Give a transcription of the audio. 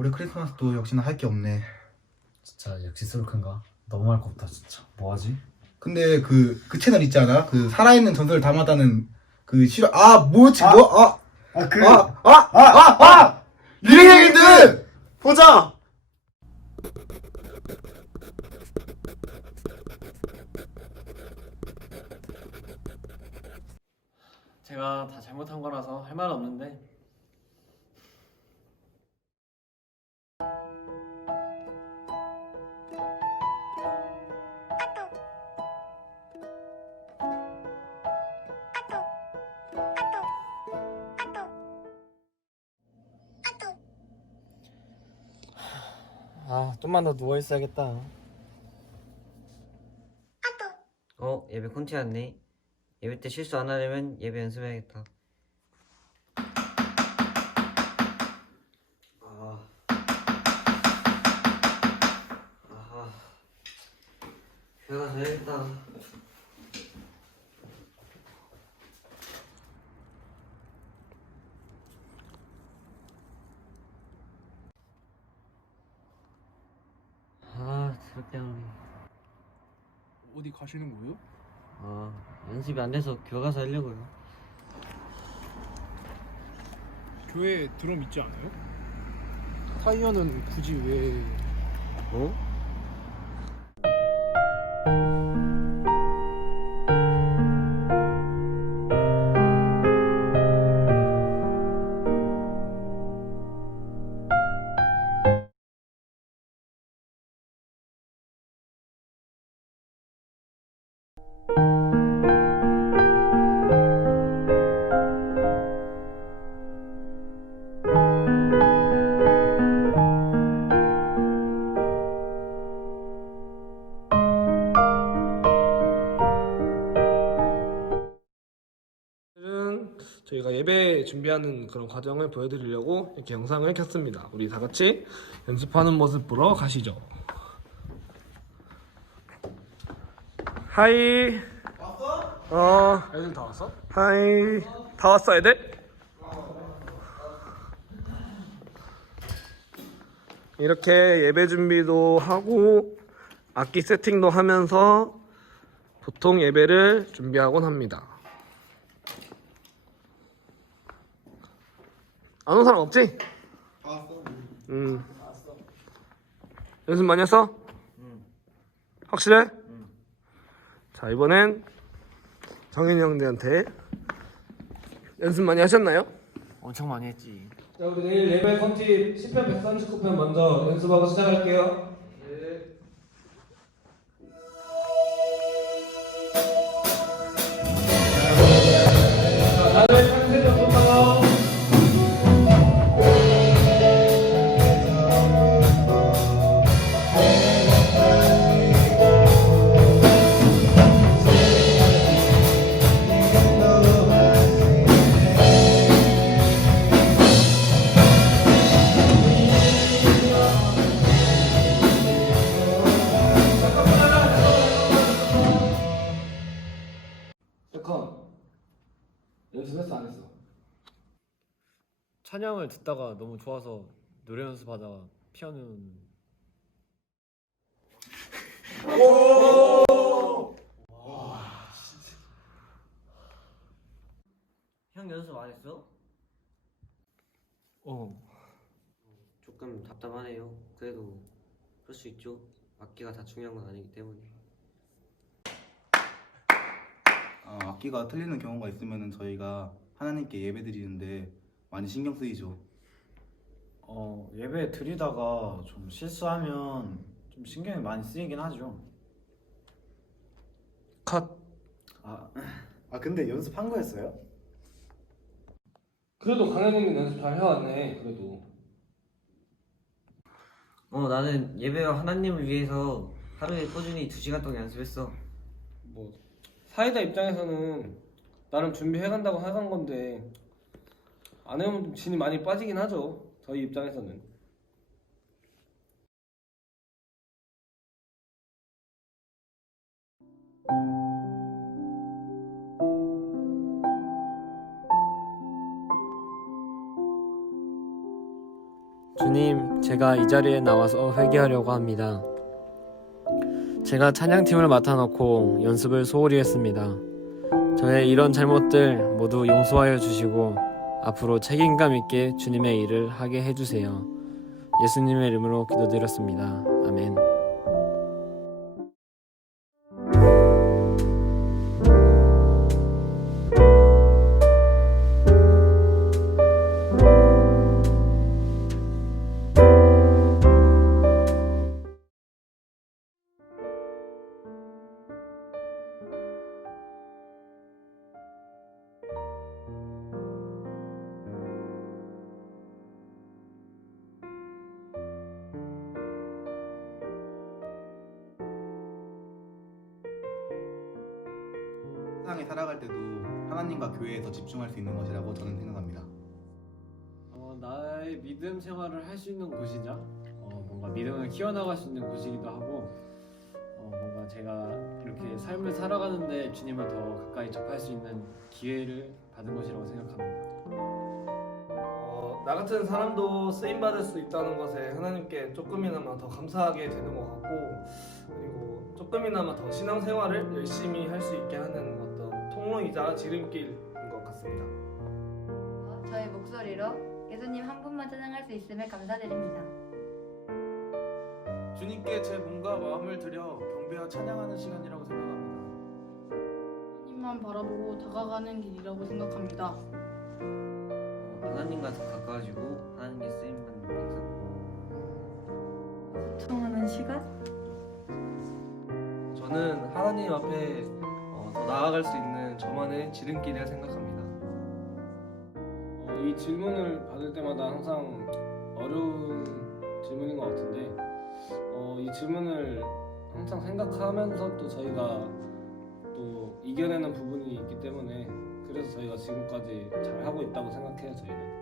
올해 크리스마스도 역시나 할 게 없네. 진짜 역시 솔큰가? 너무 할 거 없다 진짜 뭐하지? 근데 그, 그 채널 있지 않아? 그 살아있는 전설을 담았다는 그 실화, 아, 뭐지, 뭐? 아, 아 그 아, 아, 아, 아, 아! 유리행인들! 보자! 제가 다 잘못한 거라서 할 말은 없는데 아 좀만 더 누워 있어야겠다. 어, 예배 콘티 왔네. 예배 때 실수 안 하려면 예배 연습해야겠다. 아, 아하, 교회 가서 해야겠다. 하네. 어디 가시는 거예요? 아, 연습이 안 돼서 교회 가서 하려고요. 교회 드럼 있지 않아요? 타이어는 굳이 왜 어? 준비하는 그런 과정을 보여드리려고 이렇게 영상을 켰습니다. 우리 다 같이 연습하는 모습 보러 가시죠. 하이. 왔어? 어. 애들 다 왔어? 하이. 다 왔어 애들? 이렇게 예배 준비도 하고 악기 세팅도 하면서 보통 예배를 준비하곤 합니다. 안 온 사람 없지? 다 왔어. 응. 연습 많이 했어? 확실해? 자, 이번엔 정현이 형들한테 연습 많이 하셨나요? 엄청 많이 했지. 자, 우리 내일 예배 컨티 10편 139편 먼저 연습하고 시작할게요. 찬양을 듣다가 너무 좋아서 노래 연습하다가 피아노는 형 연습 안 했어? 어 조금 답답하네요. 그래도 그럴 수 있죠. 악기가 다 중요한 건 아니기 때문에. 아, 악기가 틀리는 경우가 있으면 저희가 하나님께 예배 드리는데 많이 신경 쓰이죠. 어 예배 드리다가 좀 실수하면 좀 신경이 많이 쓰이긴 하죠 컷. 아, 아 근데 연습한 거였어요? 그래도 강현 형님 연습 잘 해왔네 그래도 어, 나는 예배와 하나님을 위해서 하루에 꾸준히 2시간 동안 연습했어. 뭐 사이다 입장에서는 나름 준비해간다고 해간 건데 안 해보면 좀 진이 많이 빠지긴 하죠. 저희 입장에서는. 주님, 제가 이 자리에 나와서 회개하려고 합니다. 제가 찬양팀을 맡아놓고 연습을 소홀히 했습니다. 저의 이런 잘못들 모두 용서하여 주시고 앞으로 책임감 있게 주님의 일을 하게 해주세요. 예수님의 이름으로 기도드렸습니다. 아멘. 세상에 살아갈 때도 하나님과 교회에 더 집중할 수 있는 것이라고 저는 생각합니다. 어, 나의 믿음 생활을 할 수 있는 곳이자 어, 뭔가 믿음을 키워나갈 수 있는 곳이기도 하고 어, 뭔가 제가 이렇게 삶을 살아가는데 주님을 더 가까이 접할 수 있는 기회를 받은 것이라고 생각합니다. 어, 나 같은 사람도 쓰임 받을 수 있다는 것에 하나님께 조금이나마 더 감사하게 되는 것 같고 그리고 조금이나마 더 신앙생활을 열심히 할 수 있게 하는 어떤 통로이자 지름길인 것 같습니다. 저의 목소리로 예수님 한 분만 찬양할 수 있음에 감사드립니다. 주님께 제 몸과 마음을 들여 경배와 찬양하는 시간이라고 생각합니다. 하나님만 바라보고 다가가는 길이라고 생각합니다. 어, 하나님과 더 가까워지고 하나님의 쓰임받는 백성 소통하는 시간? 저는 하나님 앞에 어, 더 나아갈 수 있는 저만의 지름길이라 생각합니다. 어, 이 질문을 받을 때마다 항상 어려운 질문인 것 같은데 어, 이 질문을 항상 생각하면서 또 저희가 또 이겨내는 부분이 있기 때문에 그래서 저희가 지금까지 잘 하고 있다고 생각해요 저희는